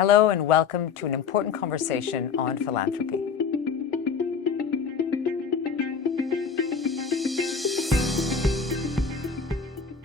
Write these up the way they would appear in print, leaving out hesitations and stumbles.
Hello and welcome to an important conversation on philanthropy.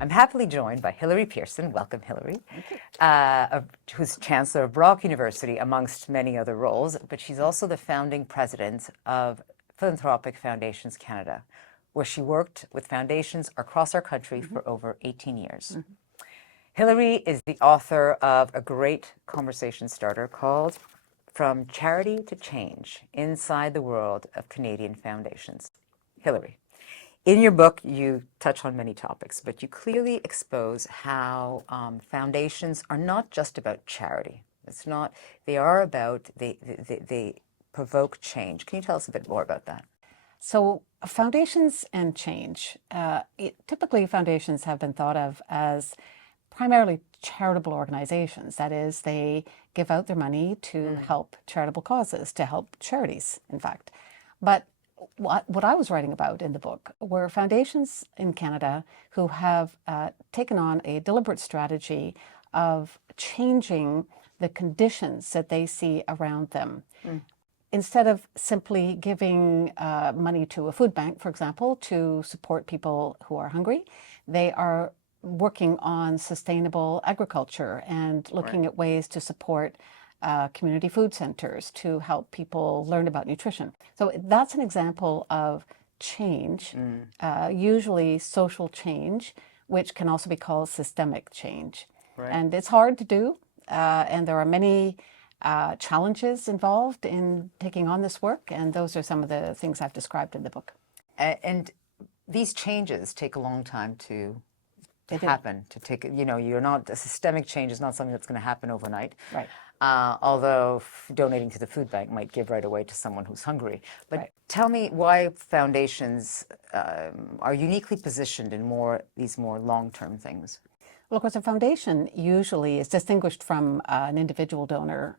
I'm happily joined by Hilary Pearson. Welcome, Hilary. Who's Chancellor of Brock University, amongst many other roles, but she's also the founding president of Philanthropic Foundations Canada, where she worked with foundations across our country for over 18 years. Hilary is the author of a great conversation starter called From Charity to Change, Inside the World of Canadian Foundations. Hilary, in your book, you touch on many topics, but you clearly expose how foundations are not just about charity. It's not, they are about, they provoke change. Can you tell us a bit more about that? So foundations and change, typically foundations have been thought of as primarily charitable organizations. That is, they give out their money to help charitable causes, to help charities, in fact. But what I was writing about in the book were foundations in Canada who have taken on a deliberate strategy of changing the conditions that they see around them. Instead of simply giving money to a food bank, for example, to support people who are hungry, they are working on sustainable agriculture and looking at ways to support community food centers to help people learn about nutrition. So that's an example of change, usually social change, which can also be called systemic change. And it's hard to do, and there are many challenges involved in taking on this work, and those are some of the things I've described in the book. And these changes take a long time to happen, to take, you're not, a systemic change is not something that's going to happen overnight. Right. Although donating to the food bank might give right away to someone who's hungry. But tell me why foundations are uniquely positioned in these more long-term things. Well, of course, a foundation usually is distinguished from an individual donor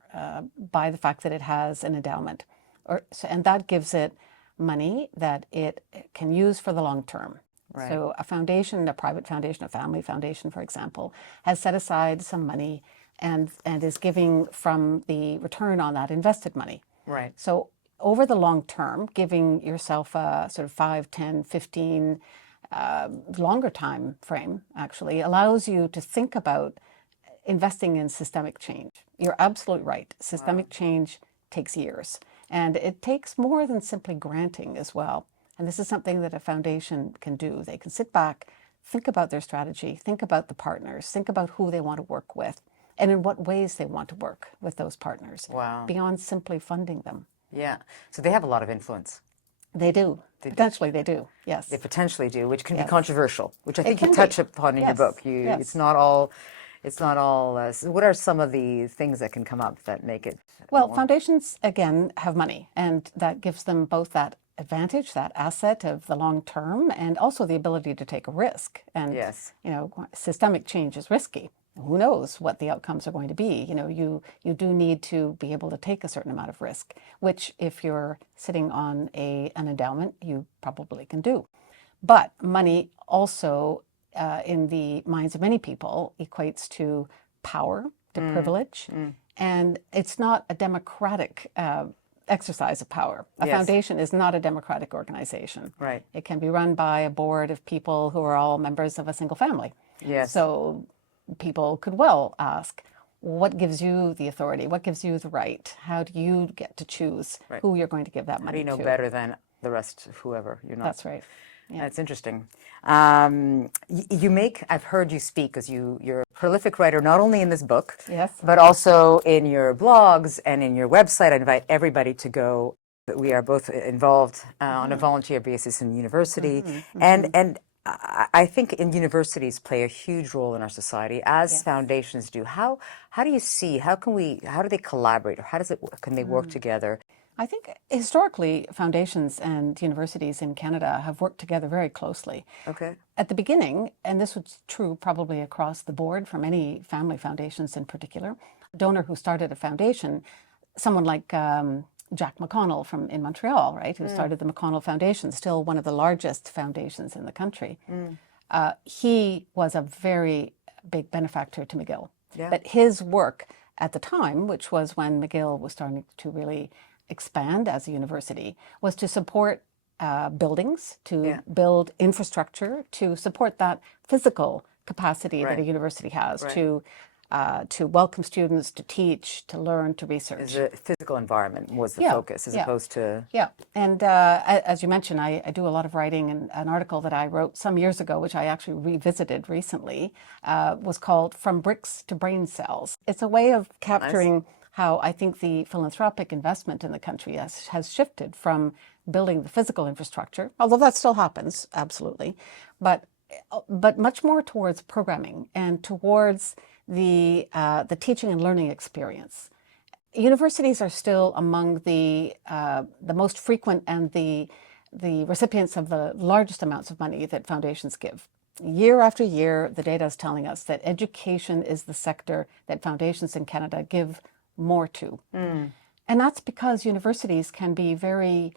by the fact that it has an endowment, and that gives it money that it can use for the long term. So a foundation, a private foundation, a family foundation, for example, has set aside some money and is giving from the return on that invested money. Right. So over the long term, giving yourself a sort of 5, 10, 15 longer time frame actually allows you to think about investing in systemic change. You're absolutely right. Systemic change takes years, and it takes more than simply granting as well. And this is something that a foundation can do. They can sit back, think about their strategy, think about the partners, think about who they want to work with, and in what ways they want to work with those partners, beyond simply funding them. Yeah. So they have a lot of influence. They do. Potentially they do, yes. They potentially do, which can be controversial, which I think you can touch be. upon in your book. It's not all, so what are some of the things that can come up that make it? Well, foundations, again, have money, and that gives them both that advantage, that asset of the long term, and also the ability to take a risk. And systemic change is risky. Who knows what the outcomes are going to be? You do need to be able to take a certain amount of risk, which if you're sitting on an endowment, you probably can do. But money also, in the minds of many people, equates to power, to privilege, and it's not a democratic exercise of power. A foundation is not a democratic organization. Right. It can be run by a board of people who are all members of a single family. Yes. So people could well ask, what gives you the authority? What gives you the right? How do you get to choose who you're going to give that money to? How do you know better than the rest, whoever you're not? That's right. Yeah. That's interesting. I've heard you speak, because you're a prolific writer, not only in this book, but also in your blogs and in your website. I invite everybody to go. We are both involved on a volunteer basis in university, and I think universities play a huge role in our society, as foundations do. How do you see, how do they collaborate, or can they work together? I think historically, foundations and universities in Canada have worked together very closely. Okay. At the beginning, and this was true probably across the board for many family foundations in particular, a donor who started a foundation, someone like Jack McConnell in Montreal, right, who started the McConnell Foundation, still one of the largest foundations in the country. He was a very big benefactor to McGill. But his work at the time, which was when McGill was starting to really expand as a university, was to support buildings, to build infrastructure, to support that physical capacity that a university has to welcome students, to teach, to learn, to research. The physical environment was the focus as opposed to... Yeah, and as you mentioned, I do a lot of writing, and an article that I wrote some years ago, which I actually revisited recently, was called From Bricks to Brain Cells. It's a way of capturing how I think the philanthropic investment in the country has shifted from building the physical infrastructure, although that still happens, absolutely, but much more towards programming and towards the teaching and learning experience. Universities are still among the most frequent and the recipients of the largest amounts of money that foundations give. Year after year, the data is telling us that education is the sector that foundations in Canada give more to. And that's because universities can be very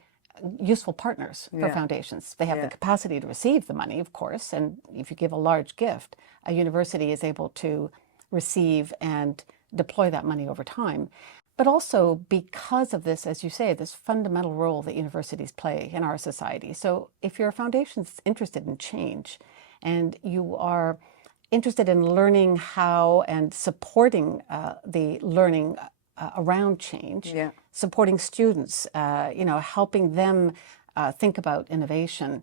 useful partners for foundations. They have the capacity to receive the money, of course, and if you give a large gift, a university is able to receive and deploy that money over time. But also because of this, as you say, this fundamental role that universities play in our society. So if you're a foundation that's interested in change and you are interested in learning how and supporting the learning around change, supporting students, helping them think about innovation,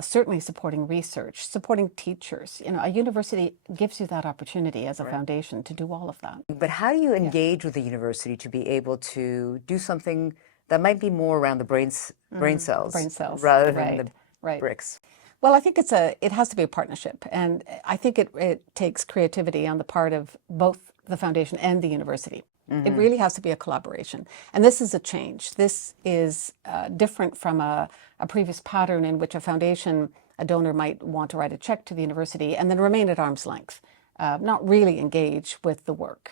certainly supporting research, supporting teachers. A university gives you that opportunity as a foundation to do all of that. But how do you engage with the university to be able to do something that might be more around the brain cells rather than the bricks? Well, I think it has to be a partnership, and I think it takes creativity on the part of both the foundation and the university. It really has to be a collaboration. And this is a change. This is different from a previous pattern in which a foundation, a donor might want to write a check to the university and then remain at arm's length, not really engage with the work,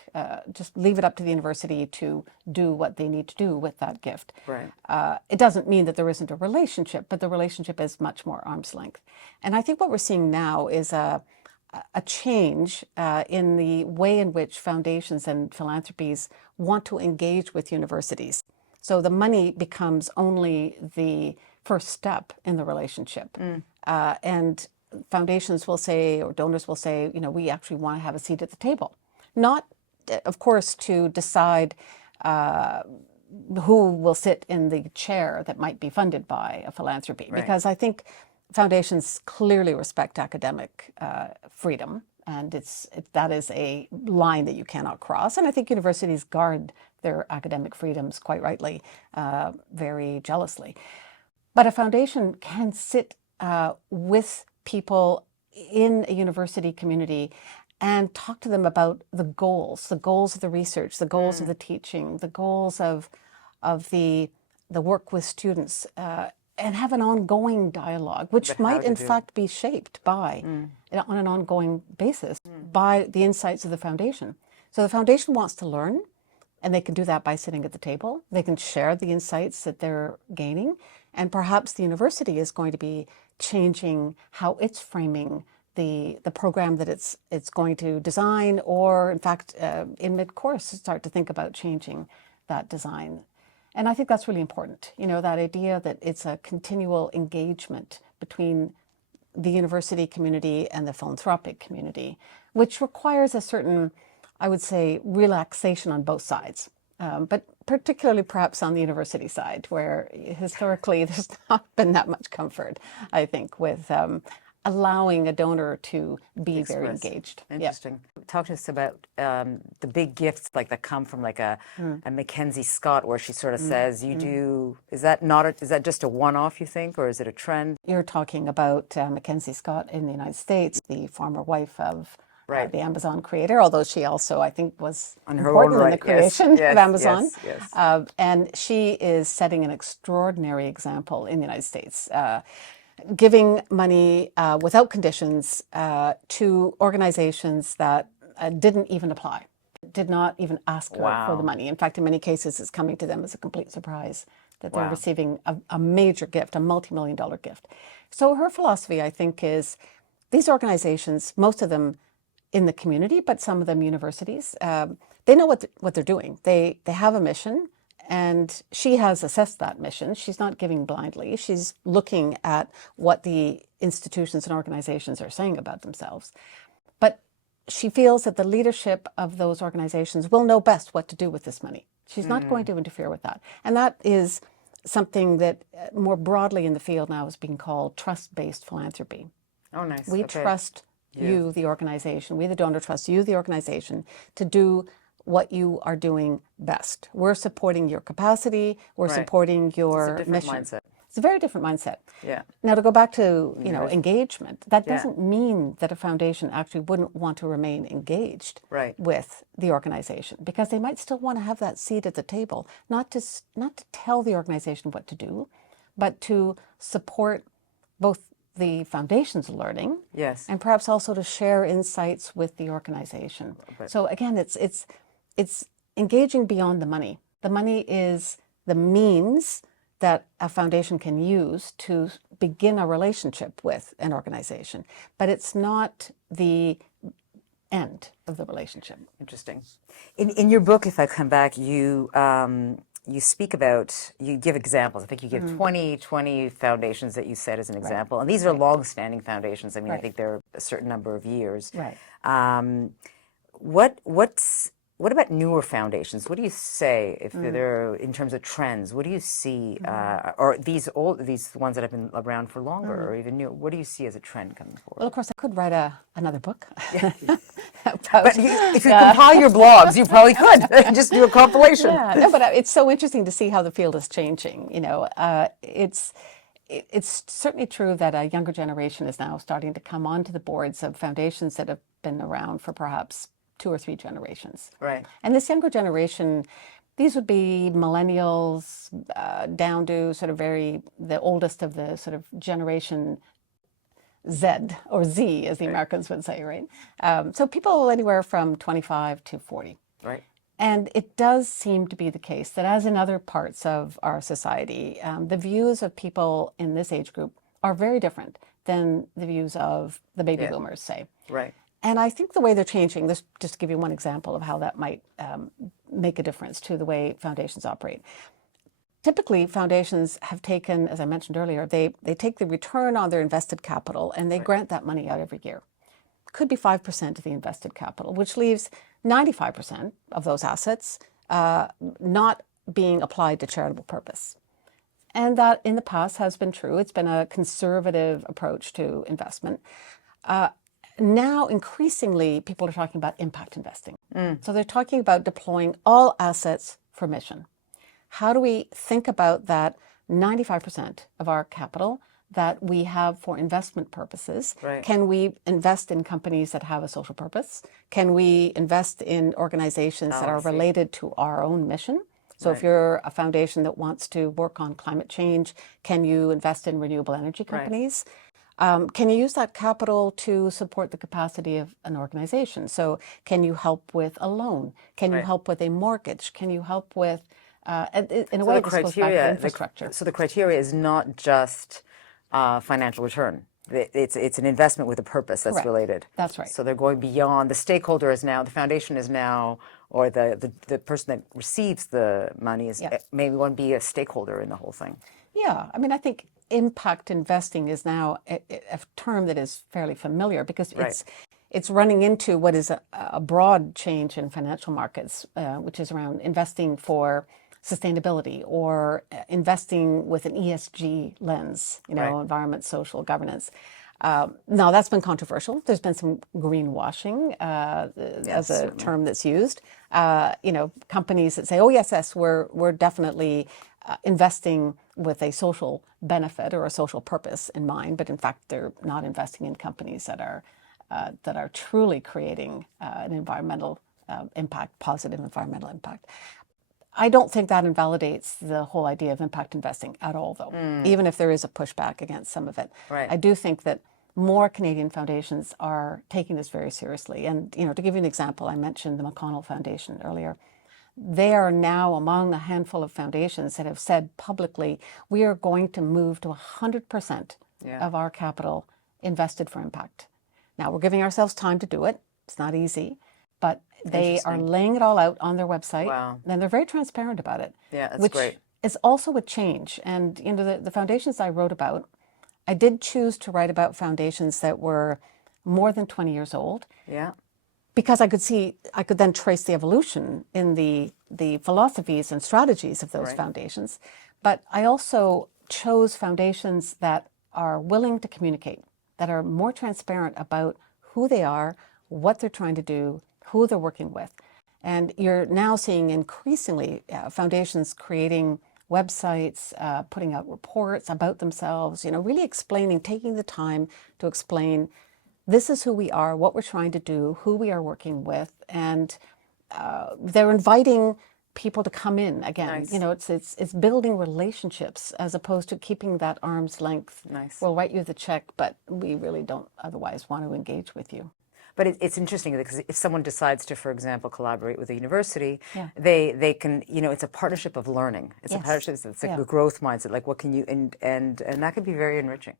just leave it up to the university to do what they need to do with that gift. It doesn't mean that there isn't a relationship, but the relationship is much more arm's length. And I think what we're seeing now is a change in the way in which foundations and philanthropies want to engage with universities. So the money becomes only the first step in the relationship. And foundations will say, or donors will say, we actually want to have a seat at the table. Not, of course, to decide who will sit in the chair that might be funded by a philanthropy. Because I think foundations clearly respect academic freedom, and that is a line that you cannot cross. And I think universities guard their academic freedoms quite rightly, very jealously. But a foundation can sit with people in a university community and talk to them about the goals of the research, the goals of the teaching, the goals of the work with students, and have an ongoing dialogue, which might in fact be shaped by, on an ongoing basis, by the insights of the foundation. So the foundation wants to learn, and they can do that by sitting at the table. They can share the insights that they're gaining, and perhaps the university is going to be changing how it's framing the program that it's going to design, or in fact, in mid-course, start to think about changing that design. And I think that's really important, that idea that it's a continual engagement between the university community and the philanthropic community, which requires a certain, I would say, relaxation on both sides, but particularly perhaps on the university side, where historically there's not been that much comfort, I think, with allowing a donor to be very engaged. Interesting. Talk to us about the big gifts that come from a Mackenzie Scott, where she sort of says, is that just a one-off, you think, or is it a trend? You're talking about Mackenzie Scott in the United States, the former wife of the Amazon creator, although she also, I think, was important in the creation of Amazon. And she is setting an extraordinary example in the United States, giving money without conditions to organizations that didn't even apply, did not even ask her for the money. In fact, in many cases, it's coming to them as a complete surprise that they're receiving a major gift, a multi-million-dollar gift. So her philosophy, I think, is these organizations, most of them in the community, but some of them universities, they know what they're doing. They have a mission, and she has assessed that mission. She's not giving blindly. She's looking at what the institutions and organizations are saying about themselves. But she feels that the leadership of those organizations will know best what to do with this money. She's not going to interfere with that. And that is something that more broadly in the field now is being called trust-based philanthropy. Oh, nice. We Okay. trust you, the organization. We, the donor, trust you, the organization, to do what you are doing best. We're supporting your capacity. We're Right. supporting your It's a different mission. mindset. It's a very different mindset. Yeah. Now, to go back to engagement, that Yeah. doesn't mean that a foundation actually wouldn't want to remain engaged Right. with the organization, because they might still want to have that seat at the table, not to tell the organization what to do, but to support both the foundation's learning, Yes. and perhaps also to share insights with the organization. So again, it's engaging beyond the money. The money is the means that a foundation can use to begin a relationship with an organization, but it's not the end of the relationship. Interesting. In your book, if I come back, you speak about, you give examples. I think you give 20 foundations that you said as an example. And these are long-standing foundations. I mean, I think they're a certain number of years. Right. What about newer foundations? What do you say if they're in terms of trends? What do you see, or these ones that have been around for longer, or even new? What do you see as a trend coming forward? Well, of course, I could write another book. But if you compile your blogs, you probably could just do a compilation. Yeah, no, but it's so interesting to see how the field is changing. You know, it's certainly true that a younger generation is now starting to come onto the boards of foundations that have been around for perhaps 2 or 3 generations. Right. And this younger generation, these would be millennials down to sort of the oldest of the sort of generation Z, or Z, as the Americans would say, right? So people anywhere from 25 to 40. Right. And it does seem to be the case that, as in other parts of our society, the views of people in this age group are very different than the views of the baby boomers, say. Right. And I think the way they're changing, this just to give you one example of how that might make a difference to the way foundations operate. Typically, foundations have taken, as I mentioned earlier, they take the return on their invested capital and they grant that money out every year. Could be 5% of the invested capital, which leaves 95% of those assets not being applied to charitable purpose. And that in the past has been true. It's been a conservative approach to investment. Now, increasingly, people are talking about impact investing. So they're talking about deploying all assets for mission. How do we think about that 95% of our capital that we have for investment purposes? Right. Can we invest in companies that have a social purpose? Can we invest in organizations that are related to our own mission? So if you're a foundation that wants to work on climate change, can you invest in renewable energy companies? Can you use that capital to support the capacity of an organization? So can you help with a loan? Can you help with a mortgage? Can you help with, in a way, this goes back to infrastructure. So the criteria is not just financial return. It's an investment with a purpose that's related. That's right. So they're going beyond, the stakeholder is now, the foundation is now, or the person that receives the money is maybe want to be a stakeholder in the whole thing. Yeah, I mean, I think impact investing is now a term that is fairly familiar, because it's running into what is a broad change in financial markets, which is around investing for sustainability or investing with an ESG lens, environment, social, governance. Now, that's been controversial. There's been some greenwashing as a term that's used. Companies that say, oh, yes, we're definitely investing with a social benefit or a social purpose in mind, but in fact, they're not investing in companies that are truly creating an environmental impact, positive environmental impact. I don't think that invalidates the whole idea of impact investing at all, though, even if there is a pushback against some of it. Right. I do think that more Canadian foundations are taking this very seriously. And, to give you an example, I mentioned the McConnell Foundation earlier. They are now among a handful of foundations that have said publicly, we are going to move to 100% of our capital invested for impact. Now, we're giving ourselves time to do it. It's not easy. but they are laying it all out on their website. Wow. And they're very transparent about it. Yeah, that's which great. is also a change. And the foundations I wrote about, I did choose to write about foundations that were more than 20 years old. Yeah. Because I could then trace the evolution in the philosophies and strategies of those foundations. But I also chose foundations that are willing to communicate, that are more transparent about who they are, what they're trying to do, who they're working with. And you're now seeing increasingly foundations creating websites, putting out reports about themselves, really explaining, taking the time to explain this is who we are, what we're trying to do, who we are working with, and they're inviting people to come in again. Nice. It's building relationships as opposed to keeping that arm's length. Nice. We'll write you the check, but we really don't otherwise want to engage with you. But it's interesting because if someone decides to, for example, collaborate with a university, Yeah. they can, it's a partnership of learning. It's a Yes. partnership. It's like Yeah. a growth mindset. Like, what can you and that can be very enriching.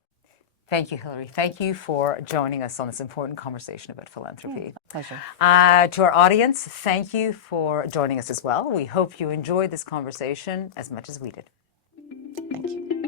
Thank you, Hilary. Thank you for joining us on this important conversation about philanthropy. Pleasure. To our audience, thank you for joining us as well. We hope you enjoyed this conversation as much as we did. Thank you.